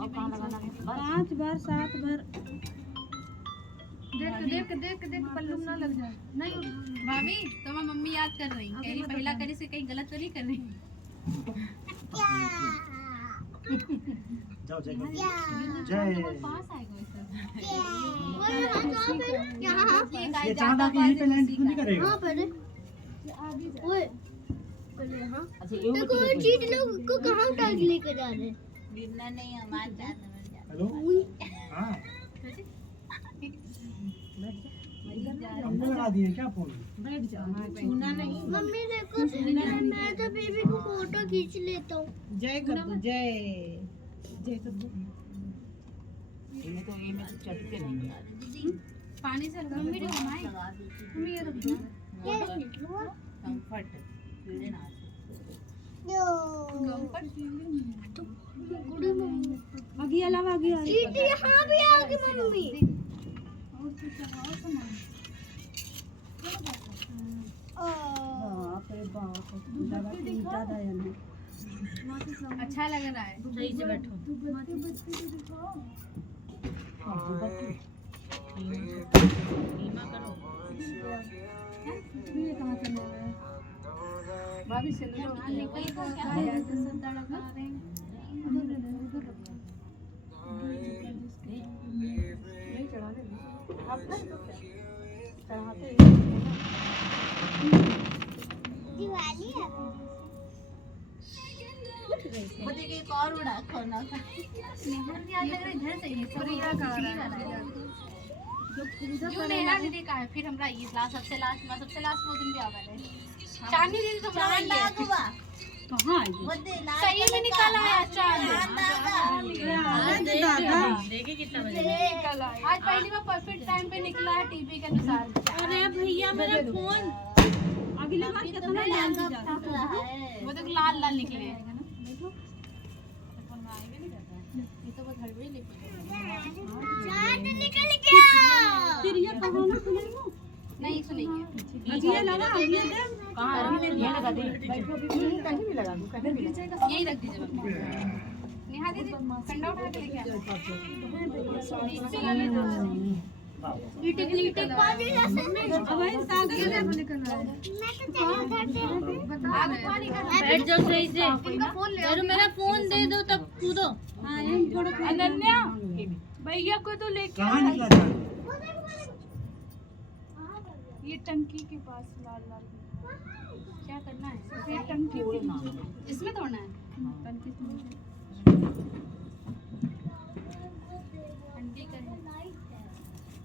अपनी बहन से। 5 बार 7 बार। देख पल्लू ना लग जाए। नहीं भाभी तुम्हारी मम्मी याद कर रही कहीं पहला करी से कहीं गलत तो नहीं कर रही। जाओ जय पास आएगा ये चांदा की यहीं पे लैंड नहीं करेगा। हां पर ओए पहले हां तो कोई चीज लोग को कहां उठा के लेकर जा रहे हैं? गिरना नहीं हमारे साथ हेलो हां हमने लगा दिए क्या फोन? बैठ जाओ। छूना नहीं। मम्मी देखो मैं तो बेबी को फोटो खींच लेता हूँ। जय कर दो जय जय कर दो। इन्हें तो ये में तो चटके नहीं आ रहे दीदी। पानी से मम्मी ने घुमाई मम्मी ये रख दो कंफर्ट कीड़े ना कंफर्ट गुड़ी मम्मी आगे अलावा आगे आ रही। चीटी यहाँ भी आ गई मम्मी। बाप रे बाप दवा की ज्यादा है ना। अच्छा लग रहा है। सही से बैठो। ये कहाँ चले गए? भाभी से लो निकल को क्या है सब धड़का रहे हैं। नहीं चढ़ाने आप नहीं तो क्या चढ़ाते दिवाली है। वो देखिए एक और उड़ा खोना था। नेहा भी आज लग रहा है इधर से ही प्रिया का जो नेहा दीदी का है फिर हमरा ये लास्ट सबसे लास्ट में वो दिन भी आवे है। चांदनी दीदी तो चांद लागवा कहाँ है ये? सही में निकाला है चांद। देखिए कितना बजे। आज पहली बार परफेक्ट टाइम पे निकला है टीवी के अनुसार। अरे भैया मेरा फोन अगली बार कितना ध्यान से जा रहा है। वो तो लाल लाल निकले हैं। ये तो बहुत हड़बड़ी लिखी है। चांद निकल गया। फिर ये कहानी सुनेंगे? नहीं सुनेंगे। अजिया लगा अजिया दे। कहाँ अभी ने दिया लगा दे। कहीं भी लगा दूं कहीं भी लगा यही रख दीजिए बाबा। नेहा दीदी ठंडा उठा के लेके आ। टिक पानी जैसे मैं अब भाई सागर ले तो चारों बैठ जाओ सही से। इनका फोन ले अरे मेरा फोन दे दो तब कूदो। हाँ ये थोड़ा अनन्या भैया को तो लेके कहाँ निकला चांद? ये टंकी के पास लाल लाल क्या करना है? ये टंकी इसमें तोड़ना है। टंकी ठंडी करना है।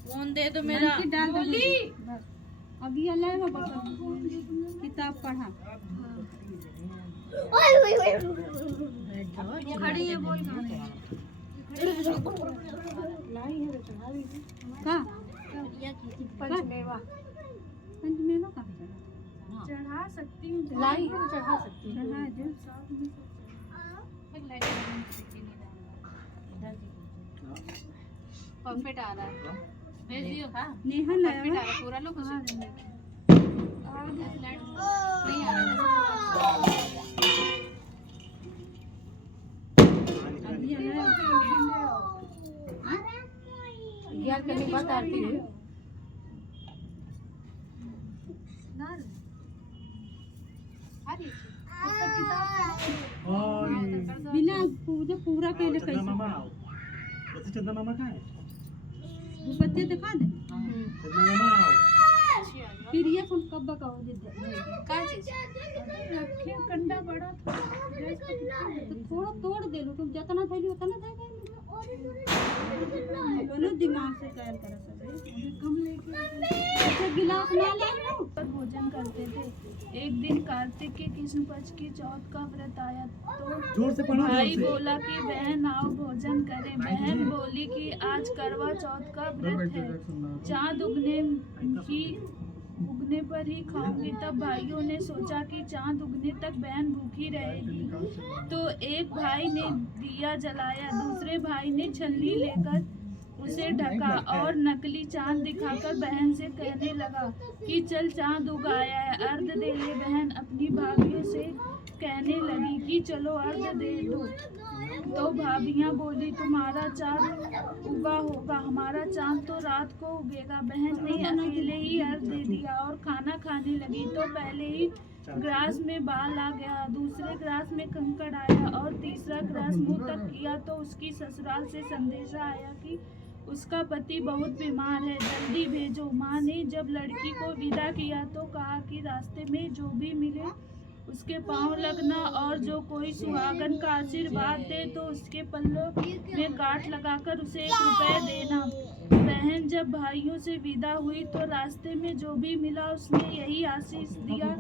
फोन दे दो मेरा। डाल दो अभी अल्लाह का बता किताब पढ़ा। ओए ओए ओए खड़ी है बोल कहाँ है? कहाँ? पंचमेवा पंचमेवा कहाँ चला? चढ़ा सकती हूँ लाई है तो चढ़ा सकती है। चढ़ा दो। परफेक्ट आ रहा है। भेज दियो का? नेहा परफेक्ट आ लाया रहा है पूरा लोग उसे नहीं आ रहा अभी अल्लाह यार करने बात आती है। बिना पूजा पूरा पहले चंदा कैसे मामा आओ। वैसे चंदा मामा कहाँ है? वो बच्चे दिखा दे। चंदा मामा आओ। फिर ये फोन कब बकाओ दे क्या चीज? रखे कंडा बड़ा था तो थोड़ा तोड़ दे लो तुम जितना थैली उतना दे दे बोलो दिमाग से तैयार करो सब कम लेके अच्छा गिलास ना ले लो। पर भोजन करते थे। एक दिन कार्तिक के कृष्ण पक्ष की चौथ का व्रत आया तो जोर से पढ़ो भाई जोर से। बोला कि बहन आओ भोजन करें। बहन बोली कि आज करवा चौथ का व्रत है, चांद उगने पर ही खाऊंगी। तब भाइयों ने सोचा कि चांद उगने तक बहन भूखी रहेगी, तो एक भाई ने दिया जलाया, दूसरे भाई ने छलनी लेकर उसे ढका और नकली चांद दिखाकर बहन से कहने लगा कि चल चांद उगाया है, अर्घ दे ले बहन। अपनी भाइयों से कहने लगी कि चलो अर्घ दे दो। तो भाभियाँ बोली तुम्हारा चाँद उगा होगा, हमारा चाँद तो रात को उगेगा। बहन ने अकेले ही अर्घ दे दिया और खाना खाने लगी तो पहले ही ग्रास में बाल आ गया, दूसरे ग्रास में कंकड़ आया और तीसरा ग्रास मुंह तक किया तो उसकी ससुराल से संदेशा आया कि उसका पति बहुत बीमार है, जल्दी भेजो। माँ ने जब लड़की को विदा किया तो कहा कि रास्ते में जो भी मिले उसके पांव लगना और जो कोई सुहागन का आशीर्वाद दे तो उसके पल्लों में गांठ लगाकर उसे 1 रुपए देना। बहन जब भाइयों से विदा हुई तो रास्ते में जो भी मिला उसने यही आशीष दिया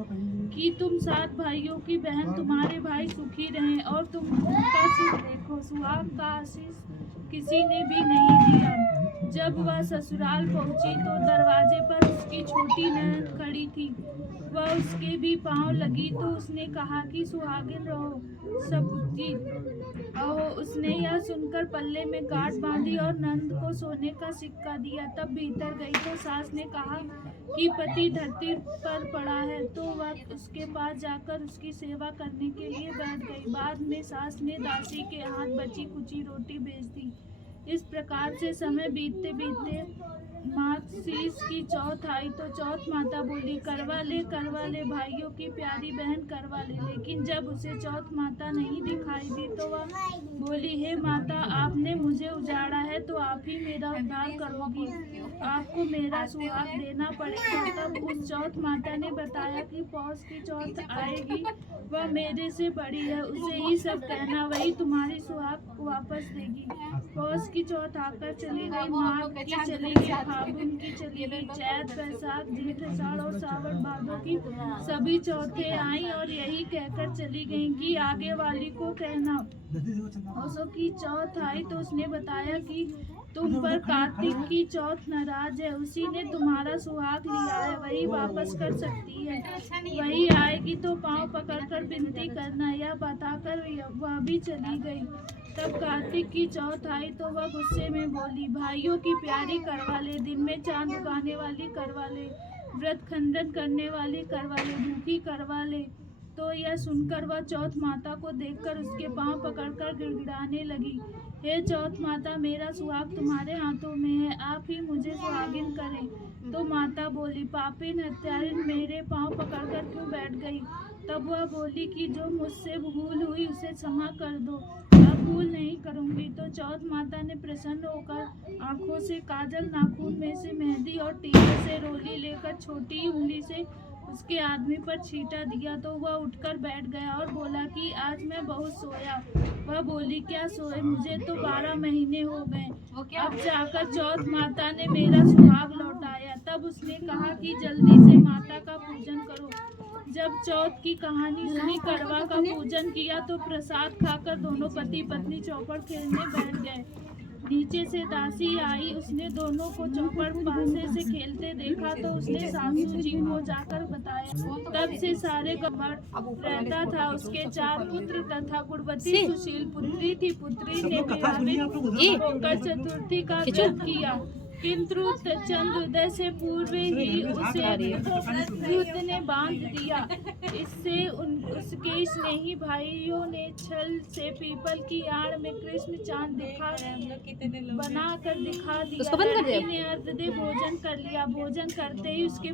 कि तुम 7 भाइयों की बहन, तुम्हारे भाई सुखी रहें और तुम उनका सुख देखो। सुहाग का आशीष किसी ने भी नहीं दिया। जब वह ससुराल पहुंची तो दरवाजे पर उसकी छोटी ननद खड़ी थी, वह उसके भी पांव लगी तो उसने कहा कि सुहागिन रहो सबकी। उसने यह सुनकर पल्ले में गांठ बांधी और नंद को सोने का सिक्का दिया। तब भीतर गई तो सास ने कहा कि पति धरती पर पड़ा है, तो वह उसके पास जाकर उसकी सेवा करने के लिए बैठ गई। बाद में सास ने दासी के हाथ बची कुची रोटी भेज दी। इस प्रकार से समय बीतते बीतते माघशीर्ष की चौथ आई तो चौथ माता बोली करवा ले भाइयों की प्यारी बहन करवा ले। लेकिन जब उसे चौथ माता नहीं दिखाई दी तो वह बोली हे माता, आपने मुझे उजाड़ा है तो आप ही मेरा उद्धार करोगी, आपको मेरा सुहाग देना पड़ेगा। तब उस चौथ माता ने बताया कि पौष की चौथ आएगी, वह मेरे से बड़ी है, उसे ही सब कहना, वही तुम्हारी सुहाग वापस देगी। पौष की चौथ आकर चली गई, माघ की चली गई, फागुन की चली गई, चैत बैसाख जेठ आषाढ़ और सावन भादों की सभी चौथे आई और यही कहकर चली गई कि आगे वाली को कहना। पौषों की चौथ आई तो उसने बताया कि तुम पर कार्तिक की चौथ नाराज है, उसी ने तुम्हारा सुहाग लिया है, वही वापस कर सकती है, वही आएगी तो पांव पकड़कर विनती करना। यह बताकर वह भी चली गई। तब कार्तिक की चौथ आई तो वह गुस्से में बोली भाइयों की प्यारी करवा ले, दिन में चांद उगाने वाली करवा ले, व्रत खंडन करने वाली करवा ले, भूखी करवा ले। तो यह सुनकर वह चौथ माता को देखकर उसके पांव पकड़कर गिड़गिड़ाने लगी, हे चौथ माता, मेरा सुहाग तुम्हारे हाथों में है, आप ही मुझे सुहागिन करें। तो माता बोली पापिन हत्यारिन, मेरे पांव पकड़कर क्यों बैठ गई। तब वह बोली कि जो मुझसे भूल हुई उसे क्षमा कर दो, अब भूल नहीं करूंगी। तो चौथ माता ने प्रसन्न होकर आंखों से काजल, नाखून में से मेहंदी और टीके से रोली लेकर छोटी उंगली से उसके आदमी पर छींटा दिया तो वह उठकर बैठ गया और बोला कि आज मैं बहुत सोया। वह बोली क्या सोए, मुझे तो 12 महीने हो गए, अब जाकर चौथ माता ने मेरा सुहाग लौटाया। तब उसने कहा कि जल्दी से माता का पूजन करो। जब चौथ की कहानी सुनी, करवा का पूजन किया तो प्रसाद खाकर दोनों पति पत्नी चौपड़ खेलने बैठ गए। नीचे से दासी आई, उसने दोनों को चौपड़ पासे से खेलते देखा तो उसने सासू जी को जाकर बताया। तब से सारे कपट रहता था। उसके 4 पुत्र तथा गुणवती सुशील पुत्री थी। पुत्री ने विवाहित होकर चतुर्थी का व्रत किया, किंतु चंद्रोदय से पूर्व ही उसे दूत ने बांध दिया। इससे उसके स्नेही भाइयों ने छल से पीपल की आड़ में कृष्ण चांद बना कर दिखा दिया। लड़की ने अर्घ दे भोजन कर लिया। भोजन करते ही उसके